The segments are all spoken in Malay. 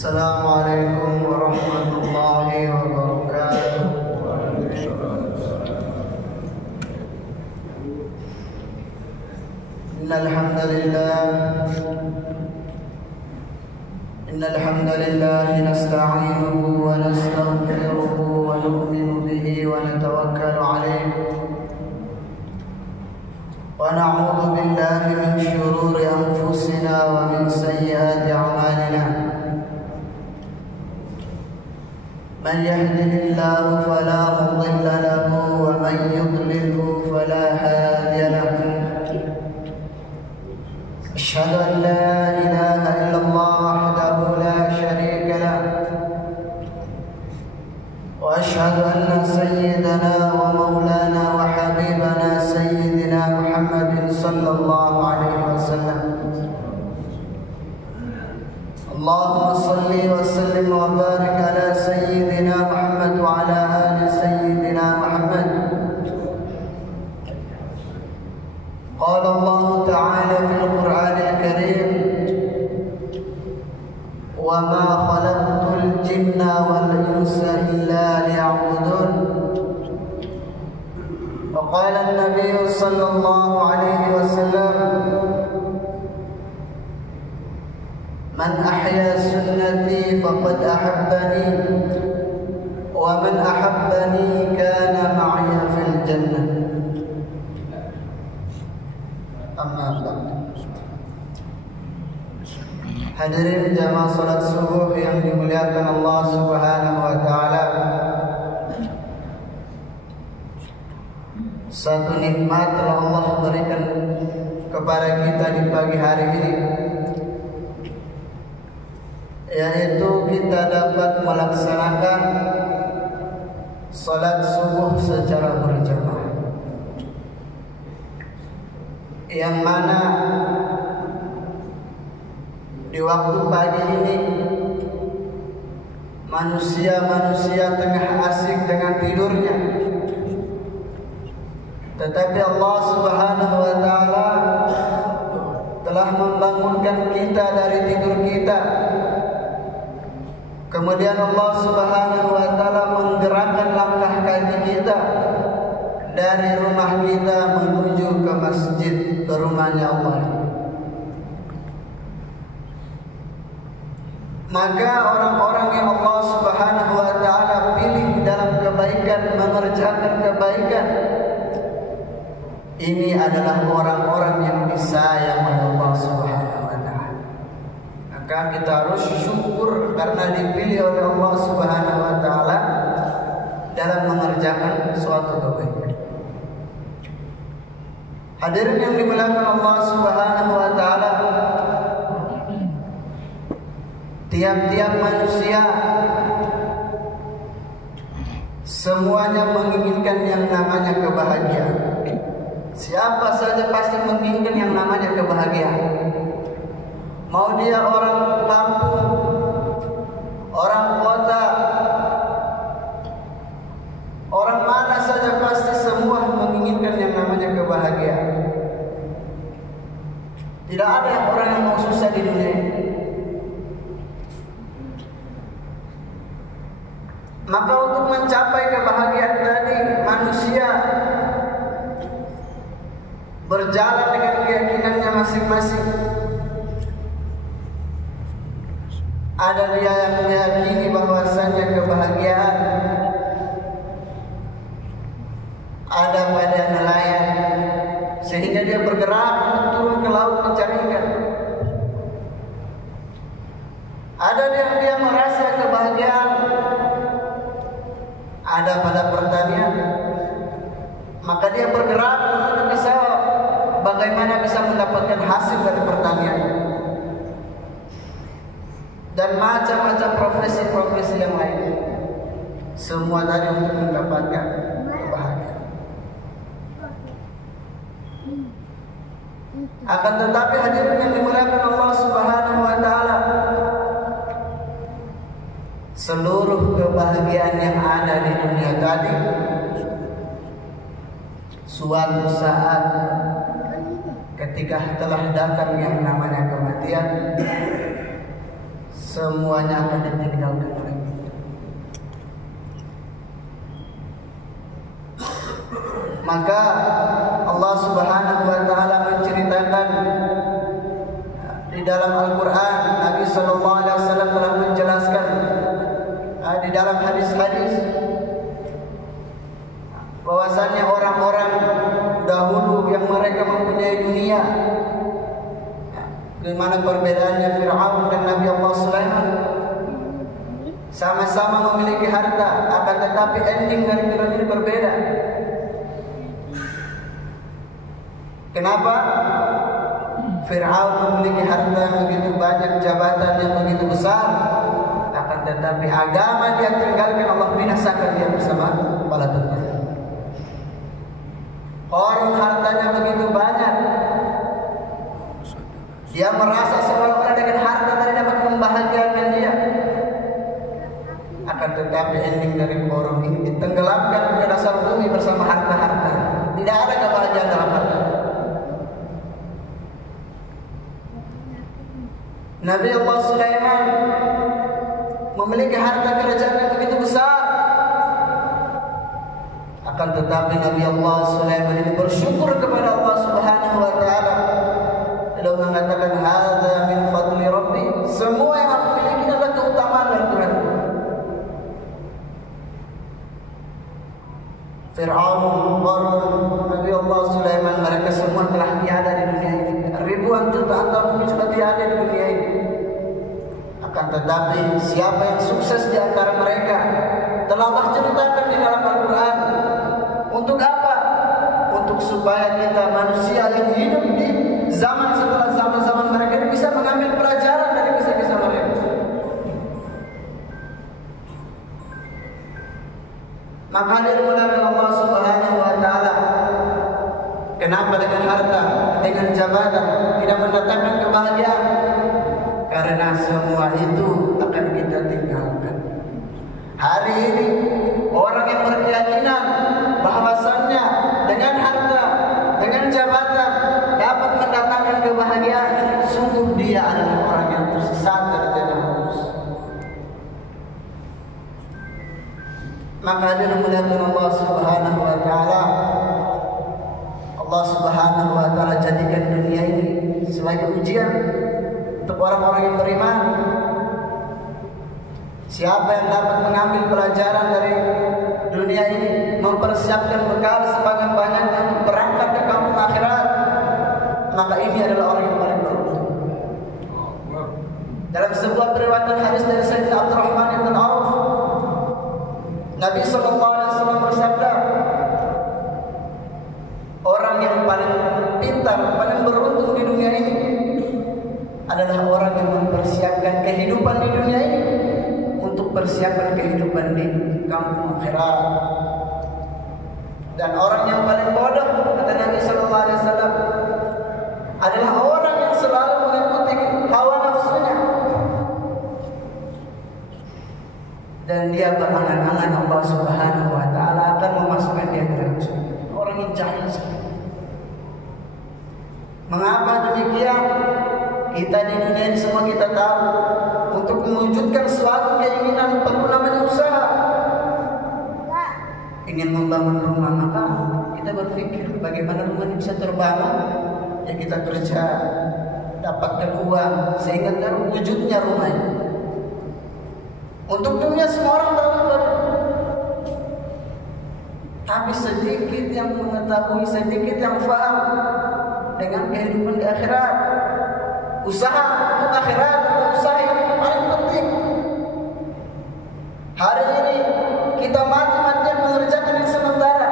Assalamualaikum warahmatullahi wabarakatuh. Innal hamdalillah nasta'inuhu wa nastaghfiruhu wa nu'minu bihi wa natawakkalu 'alayhi wa na'udzu billahi min shururi anfusina wa min sayyiati a'malina. من يهده الله فلا مضل له ومن يضلله فلا هادي له. أشهد أن لا إله إلا الله وحده لا شريك له وأشهد أن سيدنا ومولانا وحبيبنا سيدنا محمد صلى الله عليه وسلم. اللهم صل وسلم وبارك على سيدنا محمد وعلى آل سيدنا محمد. قال الله تعالى في القرآن الكريم: وما خلقت الجن والإنس إلا ليعبدون. وقال النبي صلى الله عليه وسلم: من أحيا سنتي فقد أحبني ومن أحبني كان معي في الجنة. أما بعد. Hadirin jamaah salat subuh yang dimuliakan Allah Subhanahu wa taala. Satu nikmat telah Allah berikan kepada kita di pagi hari ini, yaitu kita dapat melaksanakan salat subuh secara berjamaah, yang mana di waktu pagi ini manusia tengah asik dengan tidurnya, tetapi Allah Subhanahu wa taala telah membangunkan kita dari tidur kita. Kemudian Allah Subhanahu wa taala menggerakkan langkah kaki kita dari rumah kita menuju ke masjid, ke rumahnya Allah. Maka orang-orang yang Allah Subhanahu wa taala pilih dalam kebaikan, mengerjakan kebaikan, ini adalah orang-orang yang disayang oleh Allah Subhanahu wa taala. Maka kita harus syukur karena dipilih oleh Allah Subhanahu wa taala dalam mengerjakan suatu kebaikan. Hadirin yang dimuliakan Allah Subhanahu wa taala, tiap-tiap manusia semuanya menginginkan yang namanya kebahagiaan. Siapa saja pasti menginginkan yang namanya kebahagiaan. Mau dia orang kampung, orang kota, orang mana saja pasti semua menginginkan yang namanya kebahagiaan. Tidak ada orang yang mau susah di dunia ini. Maka untuk mencapai kebahagiaan tadi, manusia berjalan dengan keyakinannya masing-masing. Ada dia yang meyakini bahwasannya kebahagiaan ada pada nelayan, sehingga dia bergerak untuk turun ke laut mencari ikan. Ada yang dia merasa kebahagiaan ada pada pertanian, maka dia bergerak untuk bisa bagaimana bisa mendapatkan hasil dari pertanian, dan macam-macam profesi-profesi yang lain. Semua tadi untuk mendapatkan kebahagiaan. Akan tetapi hadirin yang dimuliakan Allah Subhanahu wa taala, seluruh kebahagiaan yang ada di dunia tadi, suatu saat ketika telah datang yang namanya kematian, semuanya akan ditinggalkan oleh kita. Maka Allah Subhanahu wa taala menceritakan di dalam Al-Qur'an, Nabi sallallahu alaihi wasallam telah menjelaskan di dalam hadis-hadis bahwasanya orang-orang dahulu yang mereka mempunyai dunia, bagaimana perbedaannya Fir'aun dan Nabi Allah Sulaiman, sama-sama memiliki harta, akan tetapi ending dari dunia ini berbeda. Kenapa? Fir'aun memiliki harta yang begitu banyak, jabatan yang begitu besar, akan tetapi agama dia tinggalkan, Allah binasakan dia bersama kepala tentara. Qarun hartanya begitu banyak, dia merasa seolah-olah dengan harta tadi dapat membahagiakan dia, akan tetapi ending dari Qarun ini ditenggelamkan ke dasar bumi bersama harta-harta. Tidak ada kebahagiaan dalam harta. Nabi Allah Sulaiman memiliki harta kerajaan yang begitu besar, akan tetapi Nabi Allah Sulaiman ini bersyukur kepada Allah Subhanahu wa taala. Beliau mengatakan, "Hadza min fadli Rabbi." Semua yang aku miliki adalah keutamaan dari Tuhan. Fir'aun, Qarun, Nabi Allah Sulaiman, mereka semua telah tiada di dunia ini. Ribuan jutaan tahun mungkin sudah tiada di dunia ini. Akan tetapi siapa yang sukses di antara mereka telah Allah ceritakan di dalam Al-Quran. Untuk apa? Untuk supaya kita manusia yang hidup di zaman setelah zaman-zaman mereka ini bisa mengambil pelajaran dari kisah-kisah mereka. Maka dimuliakan Allah Subhanahu wa taala. Kenapa dengan harta, dengan jabatan tidak mendatangkan kebahagiaan? Karena semua itu akan kita tinggalkan. Hari ini orang yang berkeyakinan bahwasannya dengan harta, dengan jabatan dapat mendatangkan kebahagiaan, sungguh dia adalah orang yang tersesat dari jalan lurus. Maka dimuliakan Allah Subhanahu wa taala. Allah Subhanahu wa taala jadikan dunia ini sebagai ujian untuk orang-orang yang beriman. Siapa yang dapat mengambil pelajaran dari dunia ini, mempersiapkan bekal sebanyak-banyaknya untuk berangkat ke kampung akhirat, maka ini adalah orang yang paling beruntung. Dalam sebuah periwayatan hadis dari Sayyidina Abdurrahman bin Auf, Nabi sallallahu alaihi wasallam bersabda, orang yang paling pintar, paling beruntung di dunia ini adalah orang yang mempersiapkan kehidupan di dunia ini untuk persiapan kehidupan di kampung akhirat. Dan orang yang paling bodoh, kata Nabi sallallahu alaihi wasallam, adalah orang yang selalu mengikuti hawa nafsunya dan dia berangan-angan Allah Subhanahu wa taala akan memasukkan dia ke neraka. Orang yang jahil sekali. Mengapa demikian? Kita di dunia ini semua kita tahu, untuk mewujudkan suatu keinginan perlu namanya usaha. Ingin membangun rumah, maka kita berpikir bagaimana rumah ini bisa terbangun. Ya kita kerja, dapatkan uang sehingga terwujudnya rumah ini. Untuk dunia semua orang berbuat, tapi sedikit yang mengetahui, sedikit yang faham dengan kehidupan di akhirat. Usaha untuk akhirat adalah usaha yang paling penting. Hari ini kita mati-matian mengerjakan yang sementara,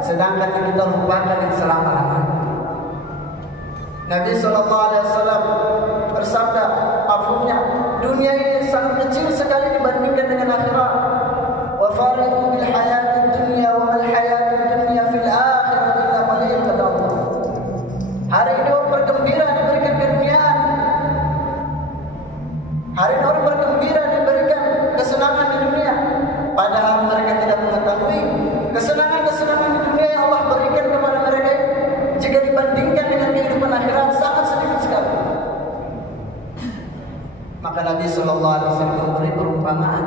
sedangkan kita lupakan yang selama-lamanya. Nabi SAW bersabda, mafhumnya, dunia ini sangat kecil sekali dibandingkan dengan akhirat. Wa farihu bil hayatid dunya wa mal hayatid dunya fil akhirati illa qalil, kata Allah. Hari ini orang bergembira diberikan keduniaan. Hari ini orang bergembira diberikan kesenangan di dunia, padahal mereka tidak mengetahui kesenangan-kesenangan di dunia yang Allah berikan kepada mereka jika dibandingkan dengan kehidupan akhirat sangat sedikit sekali. Maka Nabi sallallahu alaihi wasallam memberi perumpamaan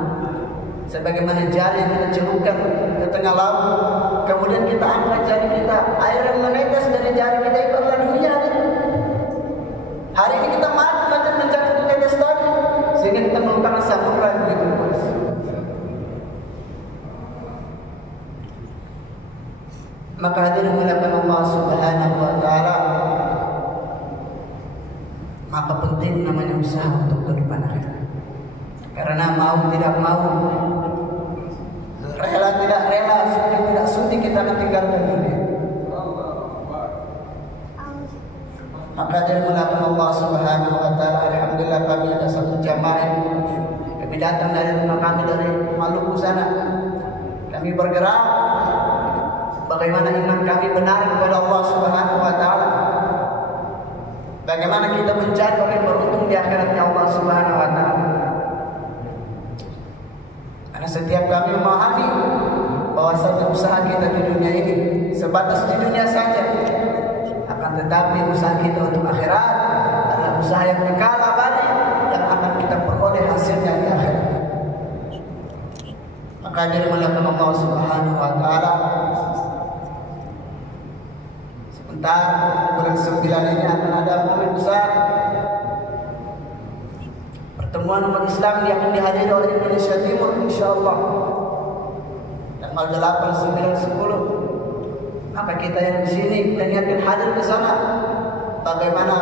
sebagaimana jari yang kita celupkan ke tengah laut, kemudian kita angkat jari kita, air yang menetes dari jari kita itu adalah dunia. Hari ini kita mati menjadi tetes tadi, sehingga kita melupakan samudra yang begitu luas. Maka hadirin mulakan Allah Subhanahu wa taala, maka penting namanya usaha untuk kehidupan akhirat. Karena mau tidak mau, rela tidak rela, sudi tidak sudi, kita akan tinggalkan dunia. Maka dari mulakan Allah Subhanahu wa taala, alhamdulillah kami ada satu jamaah. Kami datang dari rumah kami dari Maluku sana. Kami bergerak bagaimana iman kami benar kepada Allah Subhanahu wa taala. Bagaimana kita menjadi orang yang beruntung di akhiratnya Allah Subhanahu wa taala. Karena setiap kami memahami bahwasanya usaha kita di dunia ini sebatas di dunia saja. Akan tetapi usaha kita untuk akhirat adalah usaha yang kekal abadi dan akan kita peroleh hasilnya di akhirat. Maka dari melakukan Allah Subhanahu wa taala, sebentar bulan 9 ini akan ada momen besar pertemuan umat Islam yang akan dihadiri oleh Indonesia Timur insyaallah tanggal 8, 9, 10. Maka kita yang di sini kita niatkan hadir ke sana. Bagaimana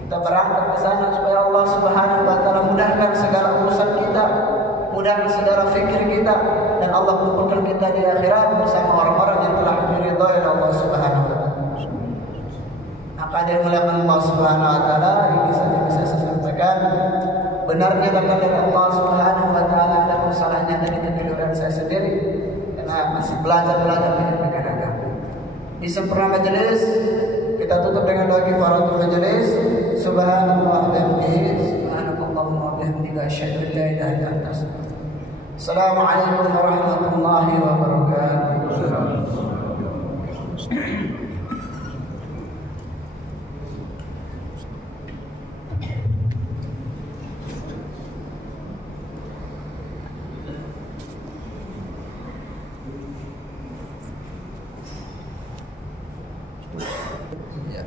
kita berangkat ke sana supaya Allah Subhanahu wa taala mudahkan segala urusan kita, mudahkan segala fikir kita, dan Allah kumpulkan kita di akhirat bersama orang-orang yang telah diridhai oleh Allah Subhanahu wa taala. Maka dari melakukan Allah Subhanahu wa taala, ini saja bisa saya sampaikan. Benarnya datang dari Allah Subhanahu wa taala, ada salahnya dari kekeliruan saya sendiri karena masih belajar menyampaikan agama. Di sempurna majelis kita tutup dengan doa kifaratul majelis. Subhanallah wa bihamdihi, subhanakallahumma wa bihamdika, asyhadu an la ilaha illa anta, astaghfiruka. Assalamualaikum warahmatullahi wabarakatuh. Ya.